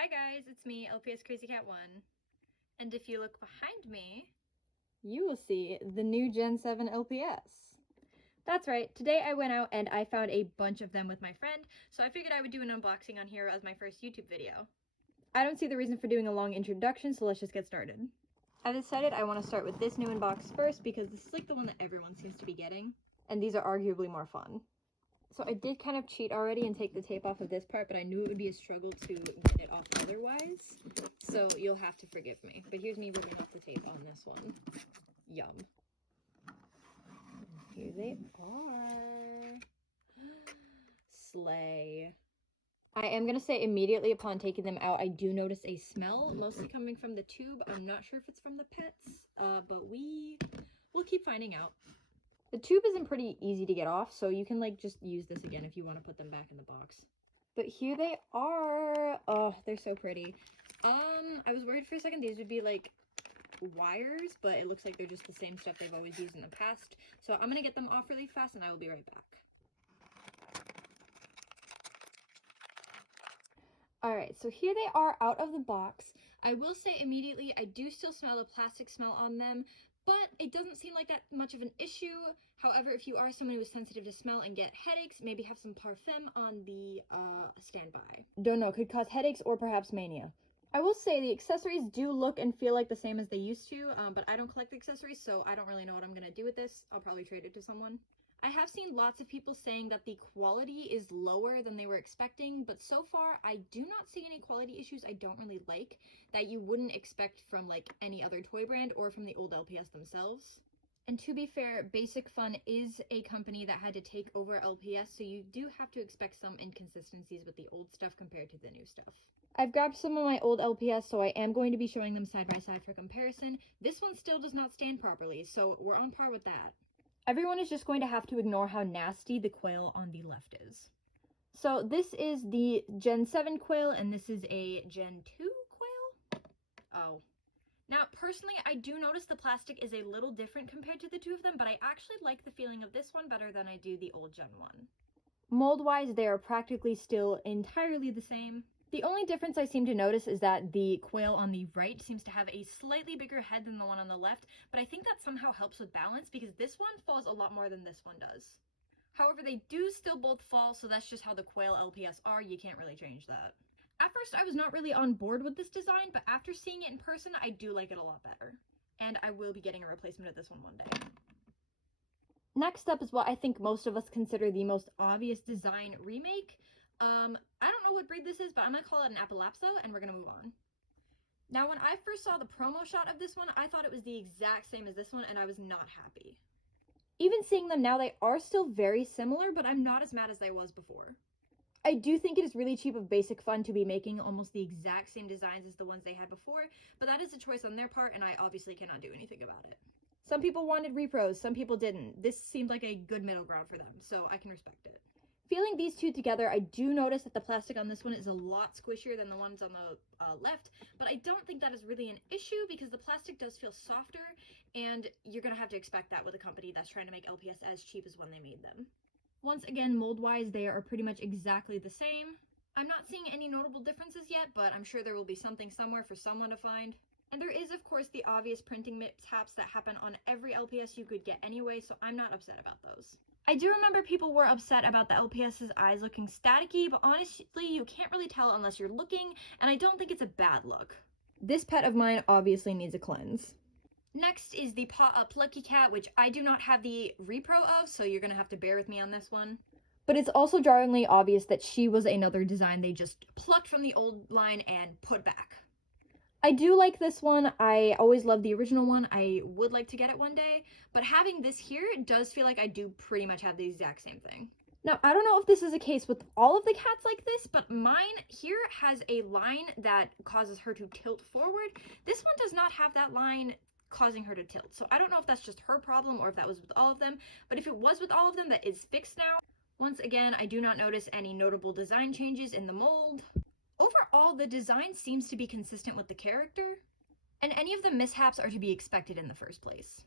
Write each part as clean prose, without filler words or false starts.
Hi guys, it's me, LPS Crazy Cat 1. And if you look behind me, you will see the new Gen 7 LPS. That's right, today I went out and I found a bunch of them with my friend, so I figured I would do an unboxing on here as my first YouTube video. I don't see the reason for doing a long introduction, so let's just get started. I decided I want to start with this new unbox first because this is like the one that everyone seems to be getting. And these are arguably more fun. So I did kind of cheat already and take the tape off of this part, but I knew it would be a struggle to get it off otherwise. So you'll have to forgive me. But here's me ripping off the tape on this one. Yum. Here they are. Slay. I am going to say immediately upon taking them out, I do notice a smell, mostly coming from the tube. I'm not sure if it's from the pets, but we'll keep finding out. The tube isn't pretty easy to get off, so you can like just use this again if you want to put them back in the box. But here they are. Oh, they're so pretty. I was worried for a second these would be like wires, but it looks like they're just the same stuff they've always used in the past. So I'm gonna get them off really fast and I will be right back. Alright, so here they are out of the box. I will say immediately, I do still smell a plastic smell on them, but it doesn't seem like that much of an issue. However, if you are someone who is sensitive to smell and get headaches, maybe have some parfum on the standby. Don't know, could cause headaches or perhaps mania. I will say the accessories do look and feel like the same as they used to, but I don't collect the accessories, so I don't really know what I'm going to do with this. I'll probably trade it to someone. I have seen lots of people saying that the quality is lower than they were expecting, but so far I do not see any quality issues I don't really like that you wouldn't expect from like any other toy brand or from the old LPS themselves. And to be fair, Basic Fun is a company that had to take over LPS, so you do have to expect some inconsistencies with the old stuff compared to the new stuff. I've grabbed some of my old LPS, so I am going to be showing them side by side for comparison. This one still does not stand properly, so we're on par with that. Everyone is just going to have to ignore how nasty the quail on the left is. So this is the Gen 7 quail, and this is a Gen 2 quail? Oh. Now, personally, I do notice the plastic is a little different compared to the two of them, but I actually like the feeling of this one better than I do the old Gen 1. Mold-wise, they are practically still entirely the same. The only difference I seem to notice is that the quail on the right seems to have a slightly bigger head than the one on the left, but I think that somehow helps with balance because this one falls a lot more than this one does. However, they do still both fall, so that's just how the quail LPS are. You can't really change that. At first, I was not really on board with this design, but after seeing it in person, I do like it a lot better. And I will be getting a replacement of this one day. Next up is what I think most of us consider the most obvious design remake. I don't know what breed this is, but I'm going to call it an Appalapso, and we're going to move on. Now, when I first saw the promo shot of this one, I thought it was the exact same as this one, and I was not happy. Even seeing them now, they are still very similar, but I'm not as mad as I was before. I do think it is really cheap of Basic Fun to be making almost the exact same designs as the ones they had before, but that is a choice on their part, and I obviously cannot do anything about it. Some people wanted repros, some people didn't. This seemed like a good middle ground for them, so I can respect it. Feeling these two together, I do notice that the plastic on this one is a lot squishier than the ones on the left, but I don't think that is really an issue because the plastic does feel softer, and you're going to have to expect that with a company that's trying to make LPS as cheap as when they made them. Once again, mold-wise, they are pretty much exactly the same. I'm not seeing any notable differences yet, but I'm sure there will be something somewhere for someone to find. And there is, of course, the obvious printing mishaps that happen on every LPS you could get anyway, so I'm not upset about those. I do remember people were upset about the LPS's eyes looking staticky, but honestly, you can't really tell unless you're looking, and I don't think it's a bad look. This pet of mine obviously needs a cleanse. Next is the Paw Up Lucky Cat, which I do not have the repro of, so you're gonna have to bear with me on this one. But it's also jarringly obvious that she was another design they just plucked from the old line and put back. I do like this one. I always loved the original one. I would like to get it one day, but having this here does feel like I do pretty much have the exact same thing. Now, I don't know if this is a case with all of the cats like this, but mine here has a line that causes her to tilt forward. This one does not have that line causing her to tilt, so I don't know if that's just her problem or if that was with all of them, but if it was with all of them, that is fixed now. Once again, I do not notice any notable design changes in the mold. Overall, the design seems to be consistent with the character, and any of the mishaps are to be expected in the first place.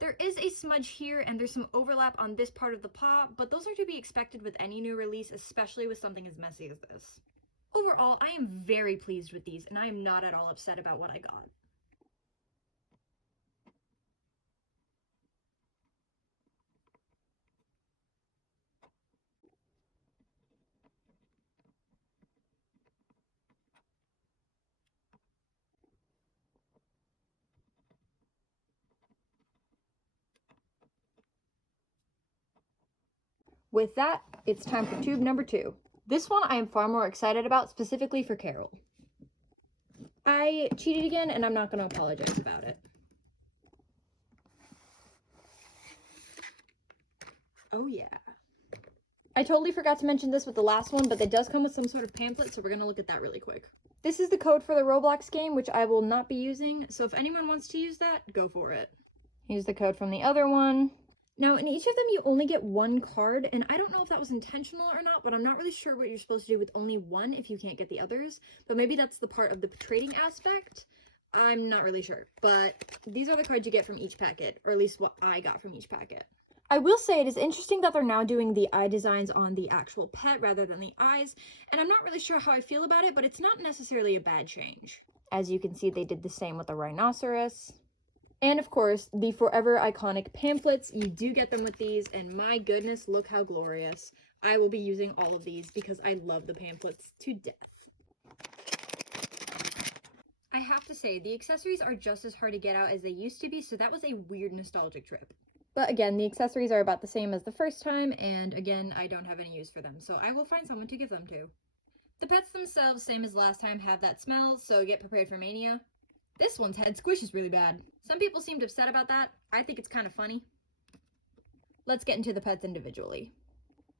There is a smudge here, and there's some overlap on this part of the paw, but those are to be expected with any new release, especially with something as messy as this. Overall, I am very pleased with these, and I am not at all upset about what I got. With that, it's time for tube number 2. This one I am far more excited about, specifically for Carol. I cheated again, and I'm not going to apologize about it. Oh yeah. I totally forgot to mention this with the last one, but it does come with some sort of pamphlet, so we're going to look at that really quick. This is the code for the Roblox game, which I will not be using, so if anyone wants to use that, go for it. Here's the code from the other one. Now, in each of them, you only get one card, and I don't know if that was intentional or not, but I'm not really sure what you're supposed to do with only one if you can't get the others, but maybe that's the part of the trading aspect. I'm not really sure, but these are the cards you get from each packet, or at least what I got from each packet. I will say it is interesting that they're now doing the eye designs on the actual pet rather than the eyes, and I'm not really sure how I feel about it, but it's not necessarily a bad change. As you can see, they did the same with the rhinoceros. And of course, the forever iconic pamphlets, you do get them with these, and my goodness, look how glorious. I will be using all of these because I love the pamphlets to death. I have to say, the accessories are just as hard to get out as they used to be, so that was a weird nostalgic trip. But again, the accessories are about the same as the first time, and again, I don't have any use for them, so I will find someone to give them to. The pets themselves, same as last time, have that smell, so get prepared for mania. This one's head squishes really bad. Some people seemed upset about that. I think it's kind of funny. Let's get into the pets individually.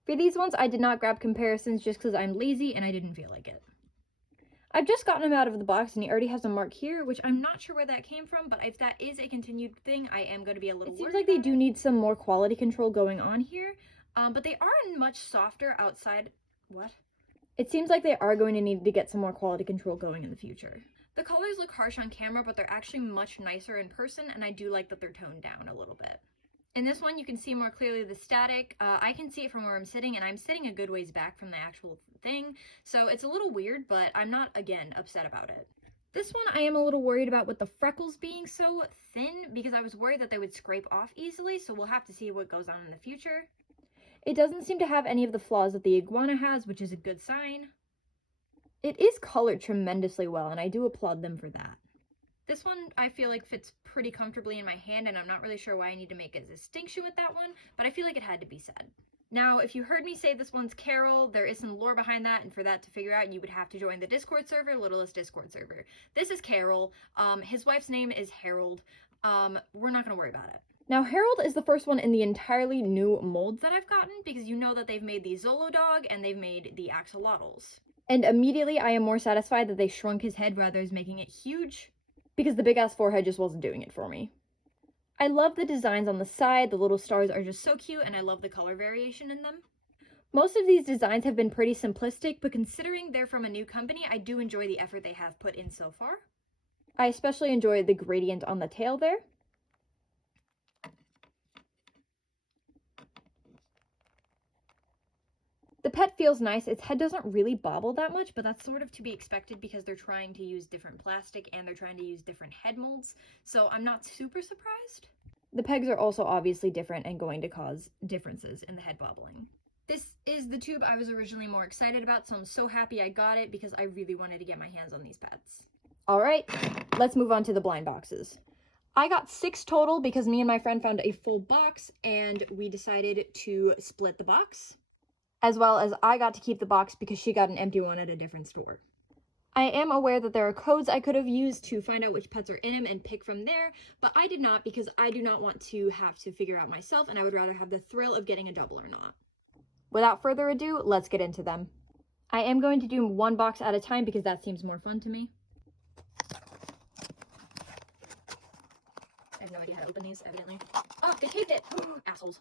For these ones, I did not grab comparisons just because I'm lazy and I didn't feel like it. I've just gotten him out of the box and he already has a mark here, which I'm not sure where that came from, but if that is a continued thing, I am going to be a little worried. It seems like they do need some more quality control going on here, but they are much softer outside. What? It seems like they are going to need to get some more quality control going in the future. The colors look harsh on camera, but they're actually much nicer in person, and I do like that they're toned down a little bit. In this one, you can see more clearly the static. I can see it from where I'm sitting, and I'm sitting a good ways back from the actual thing, so it's a little weird, but I'm not, again, upset about it. This one, I am a little worried about with the freckles being so thin, because I was worried that they would scrape off easily, so we'll have to see what goes on in the future. It doesn't seem to have any of the flaws that the iguana has, which is a good sign. It is colored tremendously well, and I do applaud them for that. This one, I feel like fits pretty comfortably in my hand, and I'm not really sure why I need to make a distinction with that one, but I feel like it had to be said. Now, if you heard me say this one's Carol, there is some lore behind that, and for that to figure out, you would have to join the Discord server, Littlest Discord server. This is Carol. His wife's name is Harold. We're not going to worry about it. Now, Harold is the first one in the entirely new molds that I've gotten, because you know that they've made the Zolo dog, and they've made the axolotls. And immediately I am more satisfied that they shrunk his head rather than making it huge, because the big-ass forehead just wasn't doing it for me. I love the designs on the side, the little stars are just so cute, and I love the color variation in them. Most of these designs have been pretty simplistic, but considering they're from a new company, I do enjoy the effort they have put in so far. I especially enjoy the gradient on the tail there. The pet feels nice. Its head doesn't really bobble that much, but that's sort of to be expected because they're trying to use different plastic and they're trying to use different head molds, so I'm not super surprised. The pegs are also obviously different and going to cause differences in the head bobbling. This is the tube I was originally more excited about, so I'm so happy I got it because I really wanted to get my hands on these pets. Alright, let's move on to the blind boxes. I got 6 total because me and my friend found a full box and we decided to split the box. As well as I got to keep the box because she got an empty one at a different store. I am aware that there are codes I could have used to find out which pets are in them and pick from there, but I did not because I do not want to have to figure out myself, and I would rather have the thrill of getting a double or not. Without further ado, let's get into them. I am going to do one box at a time because that seems more fun to me. I have no idea how to open these, evidently. Oh, they taped it! Assholes.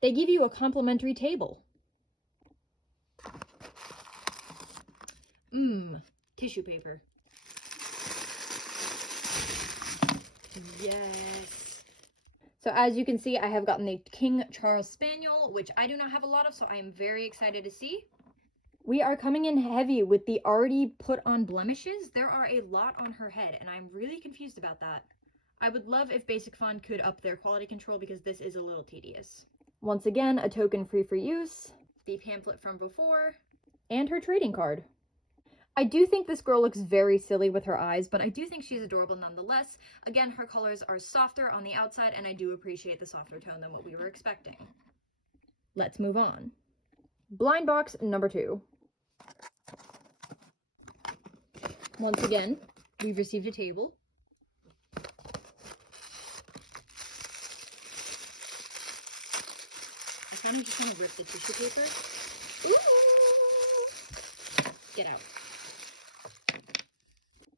They give you a complimentary table. Tissue paper. Yes. So as you can see, I have gotten the King Charles Spaniel, which I do not have a lot of, so I am very excited to see. We are coming in heavy with the already put on blemishes. There are a lot on her head, and I'm really confused about that. I would love if Basic Fun could up their quality control because this is a little tedious. Once again, a token free for use, the pamphlet from before, and her trading card. I do think this girl looks very silly with her eyes, but I do think she's adorable nonetheless. Again, her colors are softer on the outside, and I do appreciate the softer tone than what we were expecting. Let's move on. Blind box number 2. Once again, we've received a table. I kind of just want to rip the tissue paper. Ooh! Get out.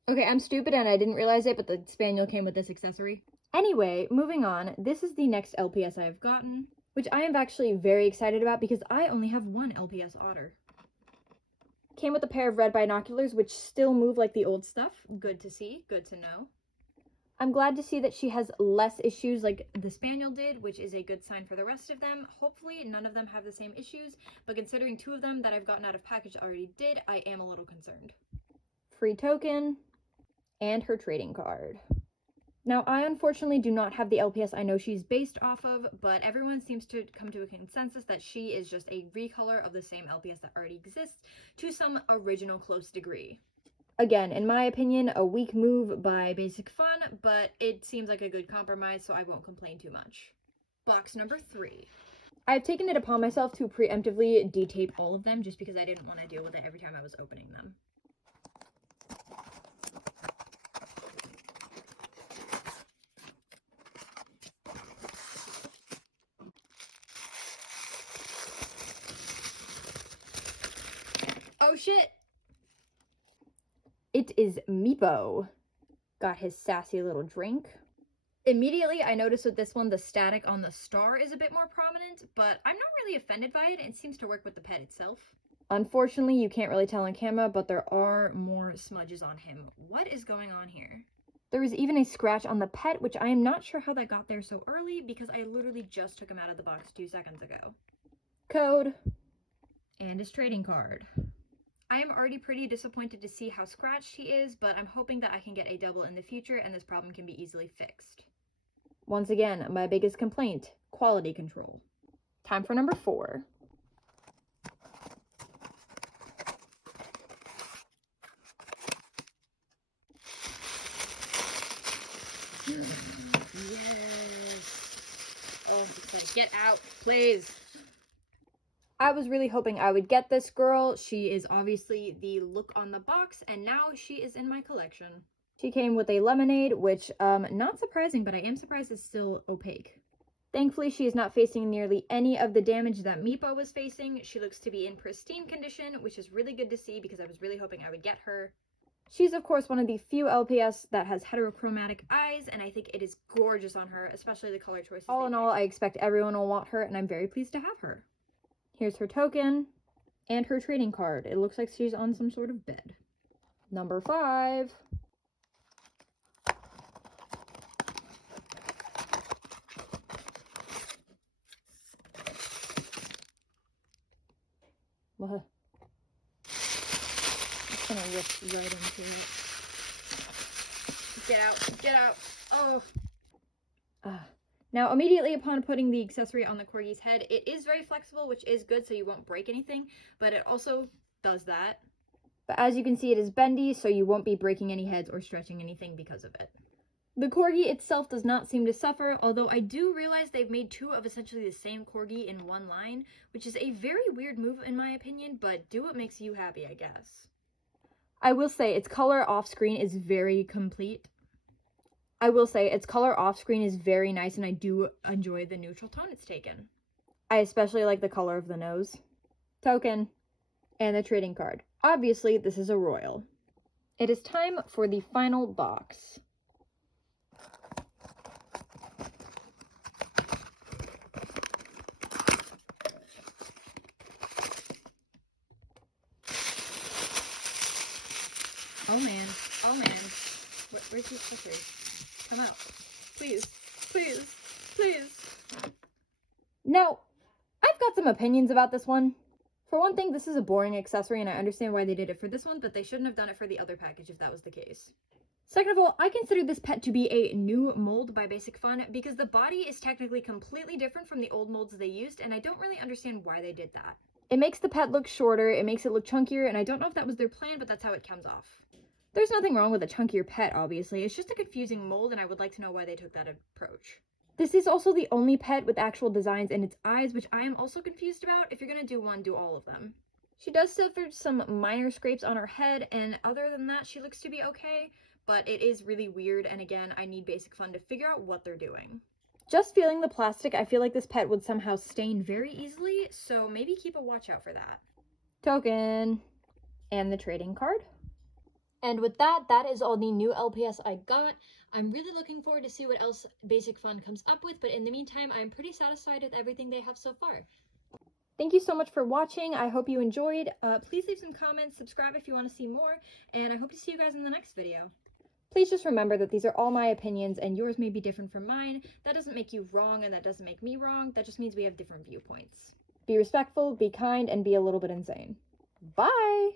Okay, I'm stupid and I didn't realize it, but the spaniel came with this accessory. Anyway, moving on, this is the next LPS I have gotten, which I am actually very excited about because I only have one LPS otter. Came with a pair of red binoculars, which still move like the old stuff. Good to see, good to know. I'm glad to see that she has less issues like the spaniel did, which is a good sign for the rest of them. Hopefully none of them have the same issues, but considering 2 of them that I've gotten out of package already did, I am a little concerned. Free token, and her trading card. Now, I unfortunately do not have the LPS I know she's based off of, but everyone seems to come to a consensus that she is just a recolor of the same LPS that already exists to some original close degree. Again, in my opinion, a weak move by Basic Fun, but it seems like a good compromise, so I won't complain too much. Box number 3. I've taken it upon myself to preemptively detape all of them just because I didn't want to deal with it every time I was opening them. Oh shit! It is Meepo. Got his sassy little drink. Immediately, I noticed with this one, the static on the star is a bit more prominent, but I'm not really offended by it. It seems to work with the pet itself. Unfortunately, you can't really tell on camera, but there are more smudges on him. What is going on here? There is even a scratch on the pet, which I am not sure how that got there so early because I literally just took him out of the box 2 seconds ago. Code. And his trading card. I am already pretty disappointed to see how scratched he is, but I'm hoping that I can get a double in the future and this problem can be easily fixed. Once again, my biggest complaint, quality control. Time for number 4. Yes! Oh, get out, please! I was really hoping I would get this girl. She is obviously the look on the box, and now she is in my collection. She came with a lemonade, which, not surprising, but I am surprised it's still opaque. Thankfully, she is not facing nearly any of the damage that Meepo was facing. She looks to be in pristine condition, which is really good to see because I was really hoping I would get her. She's, of course, one of the few LPS that has heterochromatic eyes, and I think it is gorgeous on her, especially the color choices. All in all, I expect everyone will want her, and I'm very pleased to have her. Here's her token and her trading card. It looks like she's on some sort of bed. Number 5. What? Just gonna rip right into it. Get out, get out. Oh. Now, immediately upon putting the accessory on the corgi's head, it is very flexible, which is good so you won't break anything, but it also does that. But as you can see, it is bendy, so you won't be breaking any heads or stretching anything because of it. The corgi itself does not seem to suffer, although I do realize they've made 2 of essentially the same corgi in one line, which is a very weird move in my opinion, but do what makes you happy, I guess. I will say its color off screen is very complete. Its color off screen is very nice, and I do enjoy the neutral tone it's taken. I especially like the color of the nose. Token. And the trading card. Obviously, this is a royal. It is time for the final box. Oh man. Oh man. Where's the sticker? Come out. Please. Please. Please. Now, I've got some opinions about this one. For one thing, this is a boring accessory and I understand why they did it for this one, but they shouldn't have done it for the other package if that was the case. Second of all, I consider this pet to be a new mold by Basic Fun because the body is technically completely different from the old molds they used, and I don't really understand why they did that. It makes the pet look shorter, it makes it look chunkier, and I don't know if that was their plan, but that's how it comes off. There's nothing wrong with a chunkier pet, obviously, it's just a confusing mold and I would like to know why they took that approach. This is also the only pet with actual designs in its eyes, which I am also confused about. If you're gonna do one, do all of them. She does suffer some minor scrapes on her head, and other than that, she looks to be okay, but it is really weird, and again, I need Basic Fun to figure out what they're doing. Just feeling the plastic, I feel like this pet would somehow stain very easily, so maybe keep a watch out for that. Token. And the trading card. And with that, that is all the new LPS I got. I'm really looking forward to see what else Basic Fun comes up with, but in the meantime, I'm pretty satisfied with everything they have so far. Thank you so much for watching. I hope you enjoyed. Please leave some comments, subscribe if you want to see more, and I hope to see you guys in the next video. Please just remember that these are all my opinions and yours may be different from mine. That doesn't make you wrong and that doesn't make me wrong. That just means we have different viewpoints. Be respectful, be kind, and be a little bit insane. Bye!